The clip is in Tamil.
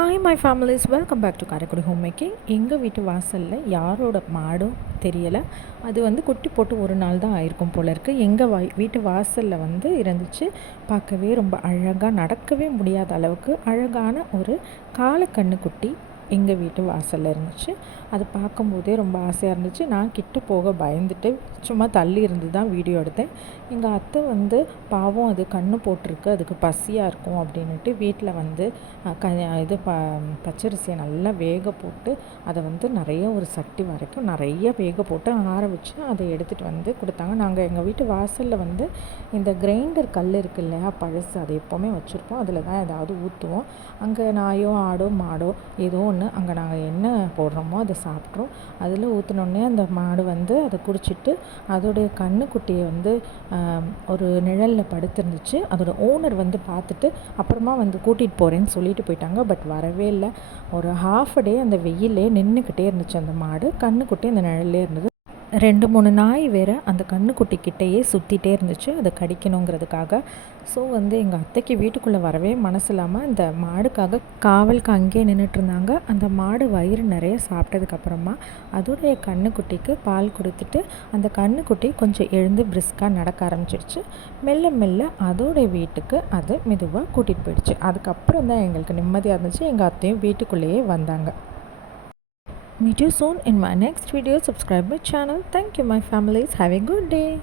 Hi my families welcome back to Karaikudi home making எங்கள் வீட்டு வாசலில் யாரோட மாடும் தெரியலை. அது வந்து குட்டி போட்டு ஒரு நாள் தான் ஆயிருக்கும் போல இருக்குது எங்கள் வா வீட்டு வாசலில் வந்து இருந்துச்சு. பார்க்கவே ரொம்ப அழகாக நடக்கவே முடியாத அளவுக்கு அழகான ஒரு காலக்கண்ணு குட்டி எங்கள் வீட்டு வாசலில் இருந்துச்சு. அது பார்க்கும்போதே ரொம்ப ஆசையாக இருந்துச்சு. நான் கிட்ட போக பயந்துட்டு சும்மா தள்ளி இருந்து தான் வீடியோ எடுத்தேன். எங்கள் அத்தை வந்து பாவம் அது கண்ணு போட்டிருக்கு. அதுக்கு பசியாக இருக்கும் அப்படின்ட்டு வீட்டில் வந்து க இது ப பச்சரிசியை நல்லா வேக போட்டு அதை வந்து நிறைய ஒரு சட்டி வரைக்கும் நிறைய வேக போட்டு ஆற வச்சு அதை எடுத்துகிட்டு வந்து கொடுத்தாங்க. நாங்கள் எங்கள் வீட்டு வாசலில் வந்து இந்த கிரைண்டர் கல் இருக்கு இல்லையா பழசு அதை எப்போவுமே வச்சுருப்போம். அதில் தான் ஏதாவது ஊற்றுவோம் அங்கே நாயோ ஆடோ மாடோ ஏதோ ஒன்று அங்கே நாங்கள் என்ன போடுறோமோ அதை சாப்பிட்றோம் அதில் ஊற்றினோடனே அந்த மாடு வந்து அதை குடிச்சிட்டு அதோடைய கண்ணுக்குட்டியை வந்து ஒரு நிழலில் படுத்துருந்துச்சு. அதோட ஓனர் வந்து பார்த்துட்டு அப்புறமா வந்து கூட்டிகிட்டு போகிறேன்னு சொல்லிட்டு போயிட்டாங்க. பட் வரவே இல்லை. ஒரு ஹாஃப் டே அந்த வெயிலே நின்றுக்கிட்டே இருந்துச்சு அந்த மாடு. கண்ணுக்குட்டி அந்த நிழல்லே இருந்தது. ரெண்டு மூணு நாய் வேறு அந்த கண்ணுக்குட்டிக்கிட்டேயே சுற்றிட்டே இருந்துச்சு. அதை கடிக்கணுங்கிறதுக்காக. ஸோ வந்து எங்கள் அத்தைக்கு வீட்டுக்குள்ளே வரவே மனசு இல்லாமல் இந்த மாடுக்காக காவலுக்கு அங்கேயே நின்றுட்டுருந்தாங்க அந்த மாடு வயிறு நிறைய சாப்பிட்டதுக்கப்புறமா அதோடைய கண்ணுக்குட்டிக்கு பால் கொடுத்துட்டு அந்த கண்ணுக்குட்டி கொஞ்சம் எழுந்து பிரிஸ்காக நடக்க ஆரம்பிச்சிடுச்சு மெல்ல மெல்ல அதோடைய வீட்டுக்கு அது மெதுவாக கூட்டிகிட்டு போயிடுச்சு. அதுக்கப்புறம் தான் எங்களுக்கு நிம்மதியாக இருந்துச்சு. எங்கள் அத்தையும் வீட்டுக்குள்ளேயே வந்தாங்க. Meet you soon in my next video. Subscribe my channel. Thank you, my families. Have a good day.